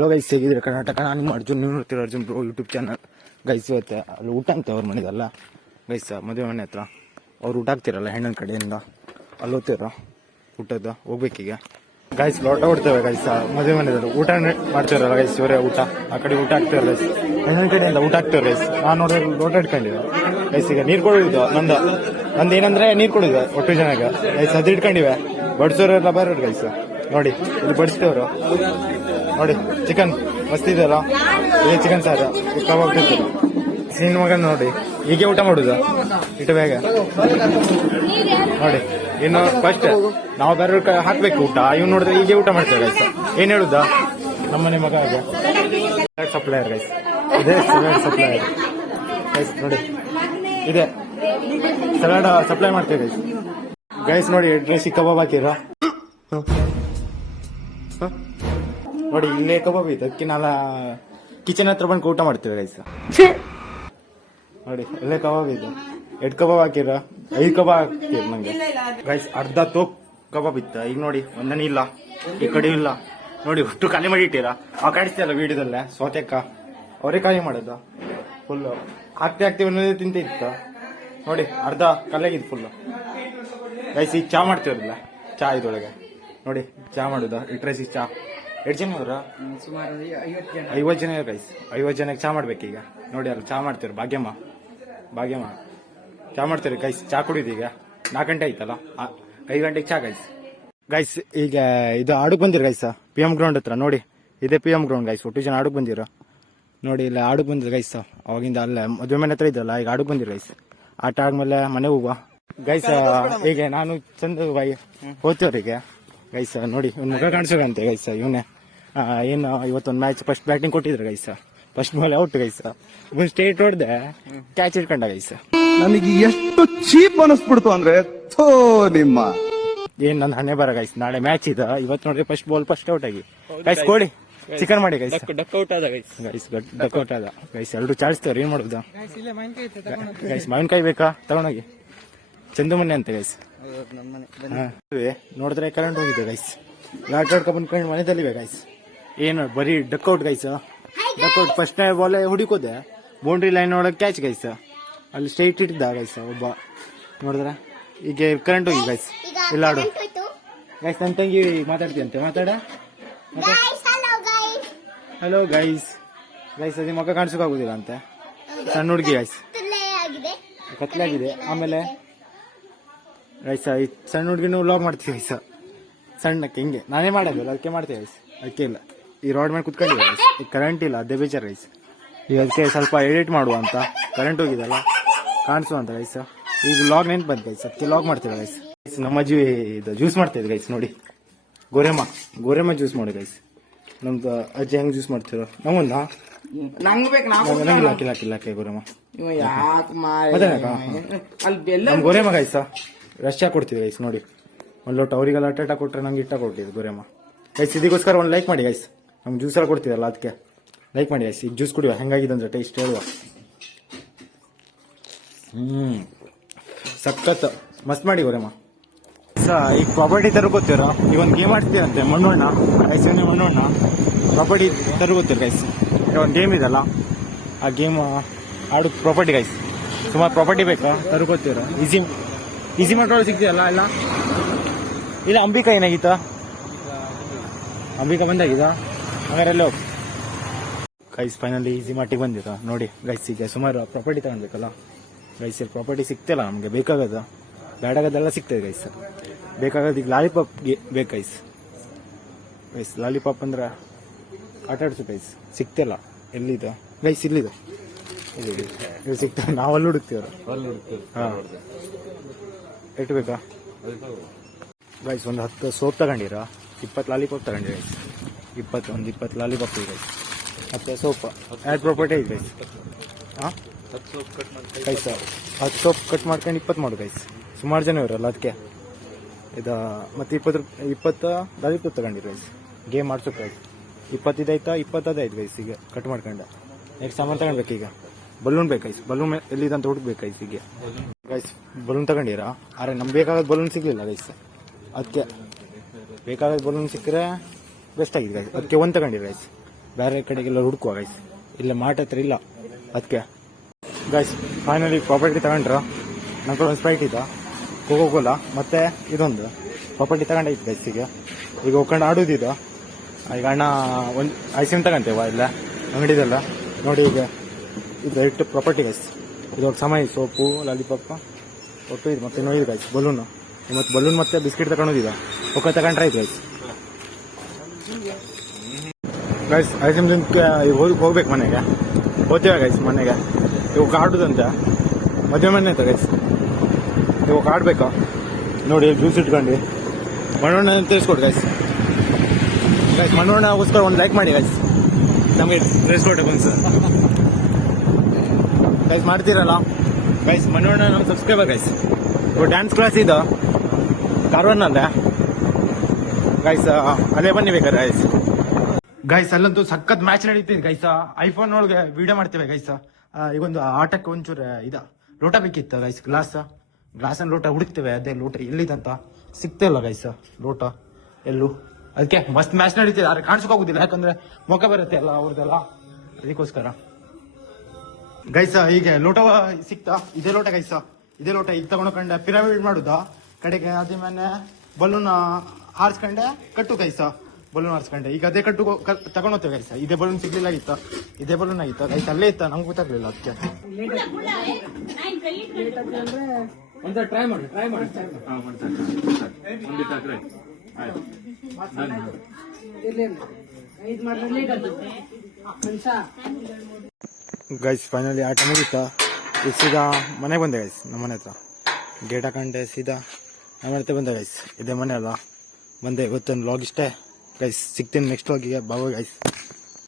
Hello guys, ಹೇಗಿದ್ರೆ Karnataka? ನಾನು ಅರ್ಜುನ್, ನೀವು ನೋಡ್ತೀರ Arjun bro YouTube channel. Guys ಇವತ್ತೆ ಅಲ್ಲಿ ಊಟ ಅಂತ ಅವ್ರ ಮನೆದಲ್ಲ ಗೈಸ್, ಮದುವೆ ಮನೆ ಹತ್ರ ಅವ್ರು ಊಟ ಹಾಕ್ತಿರಲ್ಲ ಹೆಣ್ಣಿನ ಕಡೆಯಿಂದ, ಅಲ್ಲಿ ಹೋಗ್ತಿರ ಊಟದ ಹೋಗ್ಬೇಕೀಗ ಗೈಸ್. ಲೋಟ ಹೊಡ್ತೇವೆ ಗೈಸ್, ಮದುವೆ ಮನೆಯವರು ಊಟ ಮಾಡ್ತಿರಲ್ಲ ಗೈಸ್, ಇವರೇ ಊಟ ಆ ಕಡೆ ಊಟ ಹಾಕ್ತಿರ ಗೈಸ್, ಹೆಣ್ಣಿನ ಕಡೆಯಿಂದ ಊಟ ಹಾಕ್ತಿವ್ರ ಗೈಸ್. ನಾನು ನೋಡಿದ್ರೆ ಲೋಟ ಇಟ್ಕೊಂಡಿದ್ದೆ ಗೈಸ್. ಈಗ ನೀರು ಕೊಡೋದು ನಂದು ಏನಂದ್ರೆ ನೀರು ಕೊಡಿದೆ ಒಟ್ಟು ಜನಕ್ಕೆ ಗೈಸ್, ಅದು ಇಟ್ಕೊಂಡಿವೆ. ಬಡಿಸೋರೆಲ್ಲ ಬರೋರು ಗೈಸ್, ನೋಡಿ ಇಲ್ಲಿ ಬಡಿಸ್ತೇವ್ರು ನೋಡಿ. ಚಿಕನ್ ಮಸ್ತ್ ಇದೆಯಲ್ಲ, ಇದೇ ಚಿಕನ್ ಸಾರು ಕಬಾಬ್ ತಿಂತೀರ ಸೀನ್ ಮಗನ್ ನೋಡಿ. ಹೀಗೆ ಊಟ ಮಾಡುದು ಇಟ್ಟು ಬೇಗ ನೋಡಿ. ಇನ್ನು ಫಸ್ಟ್ ನಾವು ಬೇರೆ ಹಾಕ್ಬೇಕು ಊಟ, ಇವ್ ನೋಡಿದ್ರೆ ಹೀಗೆ ಊಟ ಮಾಡ್ತೇವೆ ಗೈಸ್. ಏನ್ ಹೇಳುದ ನಮ್ಮನೆ ಮಗ ಹಾಗೆ ಸಪ್ಲೈಯರ್ ಗೈಸ್, ಇದೇ ಸಲಾಡ್ ಸಪ್ಲೈಯರ್ ಗೈಸ್. ನೋಡಿ ಇದೆ ಸಲಾಡ್ ಸಪ್ಲೈ ಮಾಡ್ತೇವೆ ಗೈಸ್. ಗೈಸ್ ನೋಡಿ ಡ್ರೆಸ್ ಕಬಾಬ್ ಹಾಕಿರ ನೋಡಿ, ಇಲ್ಲೇ ಕಬಾಬ್ ಇದೆ. ಅದಕ್ಕೆ ನಾಲ ಕಿಚನ್ ಹತ್ರ ಬಂದು ಊಟ ಮಾಡ್ತೇವೆ ಗೈಸ್. ನೋಡಿ ಇಲ್ಲೇ ಕಬಾಬ್ ಇದೆ, 2 ಕಬಾಬ್ ಹಾಕಿರ, 5 ಕಬಾಬ್ ಹಾಕಿರ ನಂಗೆ ಗೈಸ್. ಅರ್ಧ ತೋಪ್ ಕಬಾಬ್ ಇತ್ತ. ಈಗ ನೋಡಿ ಒಂದನೇ ಇಲ್ಲ, ಈ ಕಡೆ ಇಲ್ಲ ನೋಡಿ, ಒಟ್ಟು ಖಾಲಿ ಮಾಡಿ ಇಟ್ಟಿರ. ಆ ಕಾಣಿಸ್ತಿಯಲ್ಲ ವಿಡಿಯೋದಲ್ಲೇ ಸೌತೆಕ್ಕ, ಅವರೇ ಖಾಲಿ ಮಾಡೋದು ಫುಲ್. ಹಾಕ್ತೇವೆ ತಿಂತ ಇತ್ತ ನೋಡಿ, ಅರ್ಧ ಕಲ್ಲಾಗಿದ್ದು ಫುಲ್ ಗೈಸ್. ಈಗ ಚಾ ಮಾಡ್ತೇವ್ರಲ್ಲ, ಚಾ ಇದ್ರೊಳಗೆ ನೋಡಿ ಚಾ ಮಾಡುದ. ಇಟ್ರೆಸಿ ಚಾ 2 ಜನ ಅವ್ರ ಸುಮಾರು 50 ಜನ ಗೈಸ್. 50 ಜನಕ್ಕೆ ಚಾ ಮಾಡ್ಬೇಕೀಗ ನೋಡಿ. ಅಲ್ಲಿ ಚಾ ಮಾಡ್ತೀವ್ರಿ, ಭಾಗ್ಯಮ್ಮ ಚಾ ಮಾಡ್ತೀರಿ ಗೈಸ್. ಚಾ ಕುಡಿದು ಈಗ 4 ಗಂಟೆ ಆಯ್ತಲ್ಲ, 5 ಗಂಟೆಗೆ ಚಾ ಗೈಸ್. ಈಗ ಇದು ಆಡಕ್ ಬಂದಿರ ಗೈಸ್, PM ಗ್ರೌಂಡ್ ಹತ್ರ ನೋಡಿ. ಇದೇ PM ಗ್ರೌಂಡ್ ಗೈಸ್. ಒಟ್ಟು ಜನ ಆಡಕ್ ಬಂದಿರ ನೋಡಿ, ಇಲ್ಲ ಆಡಕ್ ಬಂದಿರ ಗೈಸ್. ಅವಾಗಿಂದ ಅಲ್ಲೇ ಮದುವೆ ಮನೆ ಹತ್ರ ಇದ್ದಲ್ಲ, ಈಗ ಆಡಕ್ ಬಂದಿರ ಗೈಸ್. ಆಟ ಆದ್ಮೇಲೆ ಮನೆ ಹೋಗುವ ಗೈಸ್. ಈಗ ನಾನು ಚಂದ ಬಾಯಿ ಹೋಗ್ತೇವ್ರಿಗೆ ಗೈಸ್. ನೋಡಿ ಇವ್ನ ಮುಖ ಕಾಣಿಸೋಗಂತೆ ಗೈಸ್. ಇವನೇ ಏನು ಇವತ್ತೊಂದು ಮ್ಯಾಚ್ ಫಸ್ಟ್ ಬ್ಯಾಟಿಂಗ್ ಕೊಟ್ಟಿದ್ರು guys. First ball out guys. State ಹೊಡೆದೆ, ಕ್ಯಾಚ್ ಇಟ್ಕೊಂಡ ಗೈಸ್. ನನಗೆ ಎಷ್ಟು ಚೀಪ್ ಅನಿಸ್ಬಿಡ್ತು ಅಂದ್ರೆ ನಿಮ್ಮ ಏನ್ ನನ್ನ ಹಣೆ ಬರ ಗೈಸ್. ನಾಳೆ ಮ್ಯಾಚ್ ಇದೆ, ಇವತ್ತು ನೋಡ್ರಿ ಫಸ್ಟ್ ಬಾಲ್ ಫಸ್ಟ್ ಔಟ್ ಆಗಿ ಗೈಸ್. ಕೋಳಿ ಚಿಕನ್ ಮಾಡಿ ಗೈಸ್. ಡಕ್ಔಟ್ ಆದ ಗೈಸ್. 2 ಚಾಡಿಸ್ತೇವ್ರಿ, ಏನ್ ಮಾಡುದು ಗೈಸ್. ಮಾವಿನಕಾಯಿ ಬೇಕಾ ತಗೊಂಡೋಗಿ, ಚಂದು ಮನೆ ಅಂತ ಗೈಸ್. ನೋಡಿದ್ರೆ ಕರೆಂಟ್ ಹೋಗಿದೆ ಗೈಸ್. ಆಟ ಆಡ್ಕೊಂಡ್ ಬಂದ್ಕೊಂಡು ಮನೆಯಲ್ಲಿವೆ ಗೈಸ್. ಏನು ಬರೀ duck out guys. Duck out first ball ಹುಡುಕೋದೆ, ಬೌಂಡ್ರಿ ಲೈನ್ ಒಳಗೆ ಕ್ಯಾಚ್ ಗೈಸ್. ಅಲ್ಲಿ ಸ್ಟ್ರೈಟ್ ಇಟ್ಟಿದ್ದ ಗೈಸ್ ಒಬ್ಬ, ನೋಡಿದ್ರೆ ಈಗ ಕರೆಂಟ್ ಹೋಗಿ ಗೈಸ್. ಇಲ್ಲ ಆಡು ಗೈಸ್. ನನ್ನ ತಂಗಿ ಮಾತಾಡ್ತೀಯಂತೆ, ಮಾತಾಡ. Hello guys. ಅದೇ ಮಗ ಕಾಣಿಸೋಕಾಗುದಿಲ್ಲ ಅಂತೆ, ಸಣ್ಣ ಹುಡುಗಿ ಗೈಸ್, ಕತ್ಲಾಗಿದೆ. ಆಮೇಲೆ ಗೈಸ್ ಸಣ್ಣ ಹುಡುಗಿನೂ ಲಾಗ್ ಮಾಡ್ತೀವಿ ಗೈಸ್. ಸಣ್ಣಕ್ಕೆ ಹಿಂಗೆ ನಾನೇ ಮಾಡೋದು, ಅದಕ್ಕೆ ಮಾಡ್ತೀವಿ ಗೈಸ್. ಅದಕ್ಕೆ ಇಲ್ಲ, ಈ ರೋಡ್ ಮೇಲೆ ಕುತ್ಕೊಂಡಿವೆ ಗೈಸ್. ಈಗ ಕರೆಂಟ್ ಇಲ್ಲ, ಅದೇ ಬೇಜಾರು ಗೈಸ್. ಈಗ ಅದಕ್ಕೆ ಸ್ವಲ್ಪ ಎಡಿಟ್ ಮಾಡುವ ಅಂತ, ಕರೆಂಟ್ ಹೋಗಿದಲ್ಲ ಕಾಣಿಸುವಂತ ಗೈಸ್. ಈಗ ಲಾಗ್ ನೆನ್ಪು ಬಂತು ಗೈಸ್, ಅದಕ್ಕೆ ಲಾಗ್ ಮಾಡ್ತೀವಿ ಗೈಸ್. ನಮ್ಮ ಅಜ್ಜಿ ಇದು ಜ್ಯೂಸ್ ಮಾಡ್ತಿದ್ದೆ ಗೈಸ್. ನೋಡಿ ಗೋರೆಮ್ಮ ಜ್ಯೂಸ್ ಮಾಡಿ ಗೈಸ್. ನಮ್ದು ಅಜ್ಜಿ ಹೆಂಗ್ ಜ್ಯೂಸ್ ಮಾಡ್ತಿರೋ ನಮ್ಮನ್ನ ಹಾಕಿ ಗೋರೆಮ್ಮ ಗೋರೆಮ್ಮ ಗೈಸ. ರಶ್ಯಾ ಕೊಡ್ತೀವಿ ಗೈಸ್. ನೋಡಿ ಒಂದು ಲೋಟ ಅವರಿಗೆಲ್ಲ ಅಟ್ಟ ಕೊಟ್ರೆ ನಂಗೆ ಇಟ್ಟ ಕೊಟ್ಟಿದ್ದು ಗೋರೆಮ್ಮ ಗೈಸ್. ಇದಕ್ಕೋಸ್ಕರ ಒಂದು ಲೈಕ್ ಮಾಡಿ ಗೈಸ್. ನಮ್ಗೆ ಜ್ಯೂಸ್ ಎಲ್ಲ ಕೊಡ್ತೀವಲ್ಲ ಅದಕ್ಕೆ ಲೈಕ್ ಮಾಡಿ ಗೈಸ್. ಈಗ ಜ್ಯೂಸ್ ಕುಡಿಯುವ ಹೆಂಗಾಗಿದೆ ಅಂದ್ರೆ ಟೇಸ್ಟ್ ಹೇಳುವ. ಸಖತ್ ಮಸ್ತ್ ಮಾಡಿ ಗೋರೆಮ್ಮ. ಈಗ ಪ್ರಾಪರ್ಟಿ ತರ್ಕೋತೀರ, ಈಗ ಒಂದು ಗೇಮ್ ಆಡ್ತೀರಂತೆ, ಮಣ್ಣೋಣ ಗೈಸ್. ಮಣ್ಣೋಣ ಪ್ರಾಪರ್ಟಿ ತರ್ಕೋತೀರ ಗೈಸ್. ಒಂದು ಗೇಮ್ ಇದಲ್ಲ, ಆ ಗೇಮ್ ಆಡೋದು ಪ್ರಾಪರ್ಟಿ ಗೈಸ್. ಸುಮಾರು ಪ್ರಾಪರ್ಟಿ ಬೇಕಾ ತರ್ಕೋತೀರ. ಈಸಿ ಮಾಡ್ಕೊಳ್ಳೋ ಸಿಗ್ತೀಯಲ್ಲ ಎಲ್ಲ. ಇಲ್ಲ ಅಂಬಿಕಾ ಏನಾಗಿತ್ತ, ಅಂಬಿಕಾ ಬಂದಾಗಿದ ಹಾಗಾದ್ರೆ ಎಲ್ಲ ಗೈಸ್. ಫೈನಲಿ ಈಸಿ ಮಾರ್ಟಿಗೆ ಬಂದಿರ ನೋಡಿ ಗೈಸ್. ಈಗ ಸುಮಾರು ಪ್ರಾಪರ್ಟಿ ತಗೊಳ್ಬೇಕಲ್ಲ ಗೈಸ್. ಇಲ್ಲಿ ಪ್ರಾಪರ್ಟಿ ಸಿಗ್ತಿಲ್ಲ ನಮಗೆ, ಬೇಕಾಗದ ಬೇಡಾಗದೆಲ್ಲ ಸಿಗ್ತದೆ ಗೈಸ್. ಬೇಕಾಗದ ಈಗ ಲಾಲಿಪಾಪ್ ಬೇಕು ಗೈಸ್. ಲಾಲಿಪಾಪ್ ಅಂದ್ರೆ ಆಟ ಆಡ್ಸು ಗೈಸ್. ಸಿಗ್ತಿಲ್ಲ, ಎಲ್ಲಿದೆ ಗೈಸ್? ಇಲ್ಲಿದೆ, ಇಲ್ಲಿ ಸಿಗ್ತದೆ. ನಾವಲ್ಲಿ ಹುಡುಕ್ತೀವ್ರ. ಹಾಂ, ಎಷ್ಟು ಬೇಕಾ ಗೈಸ್? ಒಂದು 10 ಸೋಪ್ ತಗೊಂಡಿರ, 20 ಲಾಲಿಪಾಪ್ ತಗೊಂಡಿರ ಗೈಸ್. 20 ಲಾಲಿಪಾಪ್ ಇದೆ ಗೈಸ್, 10 ಸೋಪ್. ಆ್ಯಡ್ ಪ್ರಾಪರ್ಟಿ ಐತೆ ಗೈಸ್. ಹಾಂ ಗೈಸ್, 10 ಸೋಪ್ ಕಟ್ ಮಾಡ್ಕೊಂಡು 20 ಮಾಡು ಗೈಸ್. ಸುಮಾರು ಜನ ಇರಲ್ಲ ಅದಕ್ಕೆ. ಇದು ಮತ್ತೆ 20 ಲಾಲಿಪಾಪ್ ತಗೊಂಡಿರ ಗೈಸ್. ಗೇಮ್ ಆಡ್ಸೋಕೆ ಗೈಸ್. 20 ಇದಾಯ್ತಾ, 20 ಅದಾಯ್ತು ಗೈಸ್. ಈಗ ಕಟ್ ಮಾಡ್ಕೊಂಡು ನೆಕ್ಸ್ಟ್ ಸಾಮಾನು ತಗೊಳ್ಬೇಕು. ಈಗ ಬಲೂನ್ ಬೇಕು ಗೈಸ್. ಬಲೂನ್ ಎಲ್ಲಿದಂತ ಹುಡುಕ್ಬೇಕು ಗೈಸ್. ಈಗ ಗೈಸ್ ಬಲೂನ್ ತಗೊಂಡಿರ, ಆದರೆ ನಮ್ಗೆ ಬೇಕಾದ ಬಲೂನ್ ಸಿಗ್ಲಿಲ್ಲ ಗೈಸ್. ಅದಕ್ಕೆ ಬೇಕಾದ ಬಲೂನ್ ಸಿಕ್ಕರೆ ಬೆಸ್ಟ್ ಆಗಿದೆ ಗೈಸ್. ಅದಕ್ಕೆ 1 ತಗೊಂಡಿರ ಗೈಸ್. ಬೇರೆ ಕಡೆಗೆಲ್ಲ ಹುಡುಕುವ ಗೈಸ್. ಇಲ್ಲ ಮಾಟ ಹತ್ರ ಇಲ್ಲ, ಅದಕ್ಕೆ ಗೈಸ್ ಫೈನಲಿ ಪ್ರಾಪರ್ಟಿ ತಗೊಂಡ್ರ. ನಂಗೆ ಒಂದು ಸ್ಪ್ರೈಟ್ ಇದ್ದ, ಕೋಕೋಕೋಲಾ ಮತ್ತೆ ಇದೊಂದು ಪ್ರಾಪರ್ಟಿ ತಗೊಂಡೈತಿ ಗೈಸ್. ಈಗ ಹೋಗ್ಕೊಂಡು ಆಡೋದಿದ. ಈಗ ಅಣ್ಣ ಒಂದು ಐಸ್ ಕ್ರೀಮ್ ತಗೊಂತೇವ ಇಲ್ಲ ಅಂಗಡಿದೆಲ್ಲ ನೋಡಿ. ಈಗ ಇದು ಡೈರೆಕ್ಟ್ ಪ್ರಾಪರ್ಟಿ ಗೈಸ್. ಇದು ಸಮಯ ಸೋಪು ಲಾಲಿಪಾಪ ಒಟ್ಟು ಇದು ಮತ್ತೆ ನೋಡಿದ್ ಗೈಸ್ ಬಲೂನು ಮತ್ತು ಬಲೂನ್ ಮತ್ತೆ ಬಿಸ್ಕಿಟ್ ತಗೊಂಡಿದ್ದ. ಒಕ್ಕ ತಗೊಂಡ್ರೆ ಆಯ್ತು ಗೈಸ್. ಗೈಸ್ ಐಸ್ ಕ್ರೀಮ್ ತಿಂತ ಈಗ ಹೋಗ್ಬೇಕು ಮನೆಗೆ. ಹೋಗ್ತೇವೆ ಗೈಸ್ ಮನೆಗೆ. ಇವಾಗ ಆಡುದಂತೆ ಮದುವೆ ಮನೆ ಆಯ್ತಾ ಗೈಸ್. ಇವಾಗ ಆಡ್ಬೇಕಾ ನೋಡಿ, ಜ್ಯೂಸ್ ಇಟ್ಕೊಂಡು ಮಣ್ಣೊಣ್ಣೆ ತಿಳಿಸ್ಕೊಡಿ ಗೈಸ್. ಗೈಸ್ ಮಣ್ಣೊಣ್ಣೆಗೋಸ್ಕರ ಒಂದು ಲೈಕ್ ಮಾಡಿ ಗೈಸ್. ನಮಗೆ ಡ್ರೆಸ್ ಕೊಟ್ಟೆ ಸರ್ ಗೈಸ್, ಮಾಡ್ತೀರಲ್ಲ ಗೈಸ್. ಮಣ್ಣೊಣ್ಣೆ ನಮ್ಮ ಸಬ್ಸ್ಕ್ರೈಬರ್ ಗೈಸ್. ಇವಾಗ ಡ್ಯಾನ್ಸ್ ಕ್ಲಾಸ್ ಇದು ಕಾರವಾರನಲ್ಲೇ ಗೈಸ್, ಅಲ್ಲೇ ಬನ್ನಿ ಬೇಕಾರೆ ಗೈಸ್. ಗೈಸ್ ಅಲ್ಲಂತೂ ಸಖತ್ ಮ್ಯಾಚ್ ನಡೀತಿದೆ ಗೈಸ. ಐಫೋನ್ ಒಳಗೆ ವಿಡಿಯೋ ಮಾಡ್ತೇವೆ ಗೈಸ. ಈಗೊಂದು ಆಟಕ್ಕೆ ಒಂಚೂರು ಲೋಟ ಬೇಕಿತ್ತು ಗೈಸ್. ಗ್ಲಾಸ್ ಲೋಟ ಹುಡುಕ್ತೇವೆ, ಅದೇ ಲೋಟ ಎಲ್ಲಿದಂತ ಸಿಗ್ತಾ ಇಲ್ಲ ಗೈಸ. ಲೋಟ ಎಲ್ಲೂ, ಅದಕ್ಕೆ ಮಸ್ತ್ ಮ್ಯಾಚ್ ನಡೀತಿದೆ. ಆದ್ರೆ ಕಾಣಿಸಕ್ ಹೋಗುದಿಲ್ಲ, ಯಾಕಂದ್ರೆ ಮುಖ ಬರುತ್ತೆ ಅಲ್ಲ ಅವ್ರದ್ದೆಲ್ಲ, ಅದಕ್ಕೋಸ್ಕರ ಗೈಸ. ಹೀಗೆ ಲೋಟ ಸಿಕ್ತಾ, ಇದೇ ಲೋಟ ಗೈಸ. ಇದೇ ಲೋಟ ಈಗ ತಗೊಂಡ್ಕೊಂಡೆ ಪಿರಮಿಡ್ ಮಾಡುದಾ ಕಡೆಗೆ. ಅದೇ ಮೇಲೆ ಬಲೂನ್ ಹಾರಿಸ್ಕೊಂಡೆ ಕಟ್ಟು ಗೈಸ. ಬಲೂನ್ ಹಾರಿಸ್ಕೊಂಡೆ ಈಗ ಅದೇ ಕಟ್ಟು ತಗೊಂಡೋಗ್ತೇವೆ ಗೈಸ. ಇದೇ ಬಲೂನ್ ಸಿಗ್ಲಿಲ್ಲ ಆಗಿತ್ತ, ಇದೇ ಬಲೂನ್ ಆಗಿತ್ತ ಗೈಸ್. ಅಲ್ಲೇ ಇತ್ತ, ನಂಗೆ ಗೊತ್ತಾಗ್ಲಿಲ್ಲ ಅದಕ್ಕೆ. ಗೈಸ್ ಫೈನಲಿ ಆಟ ಮುಗಿತಾ. ಈಗ ಸೀದಾ ಮನೆಗೆ ಬಂದೆ ಗೈಸ್. ನಮ್ಮ ಮನೆ ಹತ್ರ ಗೇಟ್ ಹಾಕೊಂಡೆ ಸೀದಾ ನಮ್ಮ ಹತ್ರ ಬಂದೆ ಗೈಸ್. ಇದೇ ಮನೆ ಅಲ್ಲ ಬಂದೆ. ಇವತ್ತೊಂದು ವ್ಲಾಗ್ ಇಷ್ಟೇ ಗೈಸ್. ಸಿಗ್ತೀನಿ ನೆಕ್ಸ್ಟ್ ವ್ಲಾಗಿಗೆ. Bye guys.